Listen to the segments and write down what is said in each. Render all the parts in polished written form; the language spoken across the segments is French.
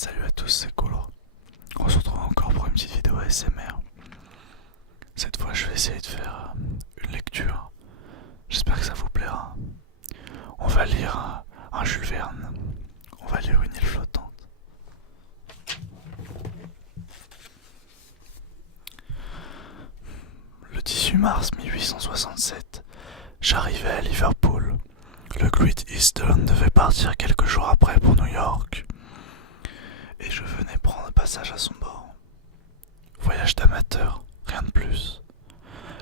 Salut à tous, c'est Colo. On se retrouve encore pour une petite vidéo ASMR. Cette fois, je vais essayer de faire une lecture. J'espère que ça vous plaira. On va lire un Jules Verne. On va lire Une île flottante. Le 18 mars 1867, j'arrivais à Liverpool. Le Great Eastern devait partir quelques jours après pour New York. Et je venais prendre passage à son bord. Voyage d'amateur, rien de plus.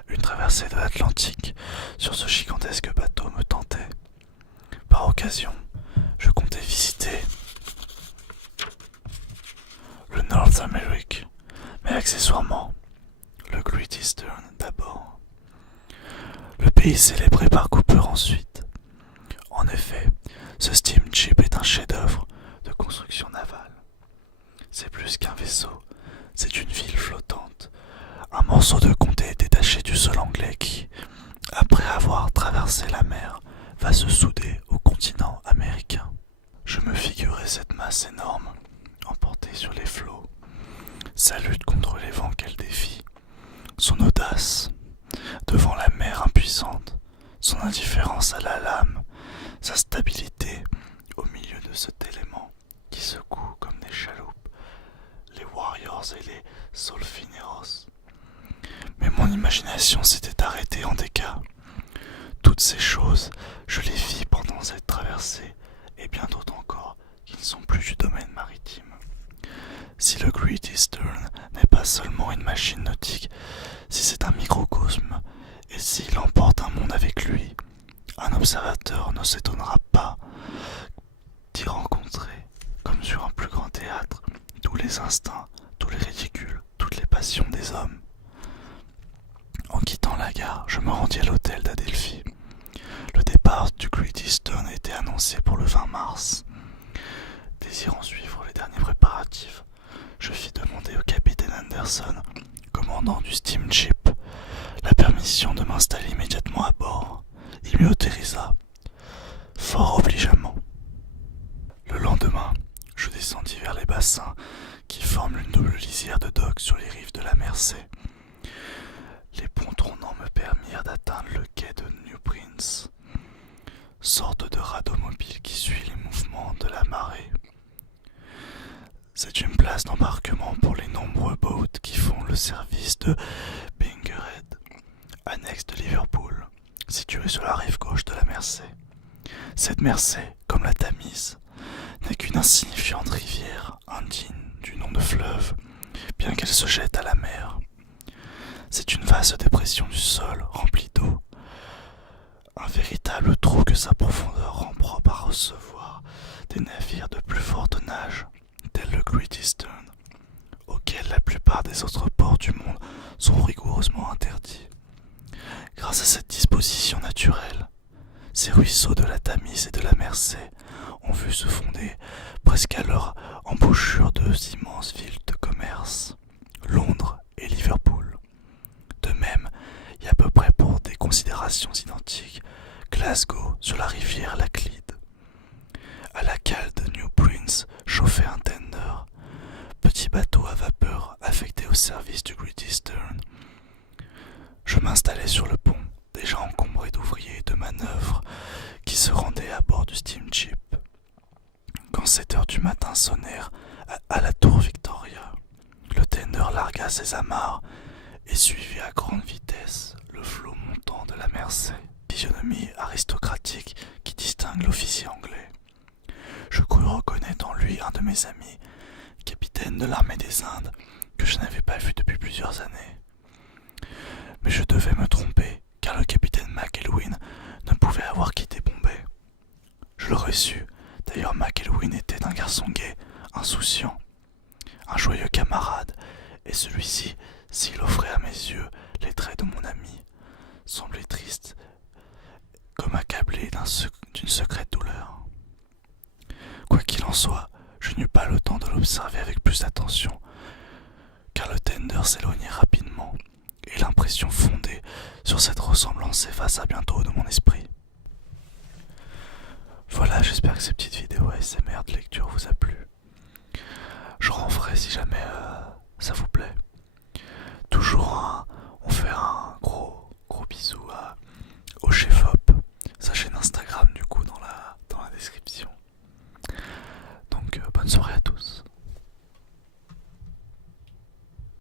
Une traversée de l'Atlantique sur ce gigantesque bateau me tentait. Par occasion, je comptais visiter le North America, mais accessoirement le Great Eastern d'abord. Le pays célébré par Cooper ensuite. En effet, ce steamship est un chef-d'œuvre de construction navale. C'est plus qu'un vaisseau, c'est une ville flottante, un morceau de comté détaché du sol anglais qui, après avoir traversé la mer, va se souder au continent américain. Je me figurais cette masse énorme, emportée sur les flots, sa lutte contre les vents qu'elle défie, son audace devant la mer impuissante, son indifférence à la lame, sa stabilité au milieu de cet élément qui secoue comme des chaloupes les Warriors et les Solfineros. Mais mon imagination s'était arrêtée en déca. Toutes ces choses, je les vis pendant cette traversée, et bien d'autres encore qui ne sont plus du domaine maritime. Si le Great Eastern n'est pas seulement une machine nautique, si c'est un microcosme, et s'il emporte un monde avec lui, un observateur ne s'étonnera pas d'y rencontrer, comme sur un plus grand théâtre, tous les instincts, tous les ridicules, toutes les passions des hommes. En quittant la gare, je me rendis à l'hôtel d'Adelphi. Le départ du Great Eastern était annoncé pour le 20 mars. Désirant suivre les derniers préparatifs, je fis demander au capitaine Anderson, commandant du steamship, la permission de m'installer immédiatement à bord. Il m'y autorisa, fort obligeamment. Le lendemain, je descendis vers les bassins qui forment une double lisière de docks sur les rives de la Mersey. Les ponts tournants me permirent d'atteindre le quai de New Prince, sorte de radeau mobile qui suit les mouvements de la marée. C'est une place d'embarquement pour les nombreux boats qui font le service de Bingerhead, annexe de Liverpool, située sur la rive gauche de la Mersey. Cette Mersey, comme la Tamise, n'est qu'une insignifiante rivière indigne du nom de fleuve, bien qu'elle se jette à la mer. C'est une vaste dépression du sol remplie d'eau, un véritable trou que sa profondeur rend propre à recevoir des navires de plus fort tonnage, tels le Great Eastern, auxquels la plupart des autres ports du monde sont rigoureusement interdits. Grâce à cette disposition naturelle, ces ruisseaux de la Tamise et de la Mersey ont vu se fonder presque à leur embouchure deux immenses villes de commerce, Londres et Liverpool. De même, et à peu près pour des considérations identiques, Glasgow sur la rivière la Clyde. À la cale de New Prince chauffait un tender, petit bateau à vapeur affecté au service du Great Eastern. Je m'installai sur le pont, déjà encombré d'ouvriers et de manœuvres qui se rendaient à bord du steamship. Quand 7 heures du matin sonnèrent à la tour Victoria, le tender largua ses amarres et suivit à grande vitesse le flot montant de la Mersey, physionomie aristocratique qui distingue l'officier anglais. Je crus reconnaître en lui un de mes amis, capitaine de l'armée des Indes, que je n'avais pas vu depuis plusieurs années. Mais je devais me tromper, car le capitaine McElwin ne pouvait avoir quitté Bombay. Je l'aurais su, d'ailleurs McElwin était un garçon gai, insouciant, un joyeux camarade, et celui-ci, s'il offrait à mes yeux les traits de mon ami, semblait triste, comme accablé d'une secrète douleur. Quoi qu'il en soit, je n'eus pas le temps de l'observer avec plus d'attention, car le tender s'éloignait rapidement, et l'impression fondée sur cette ressemblance s'effaça bientôt de mon esprit. Voilà, j'espère que cette petite vidéo ASMR de lecture vous a plu. jamais ça vous plaît.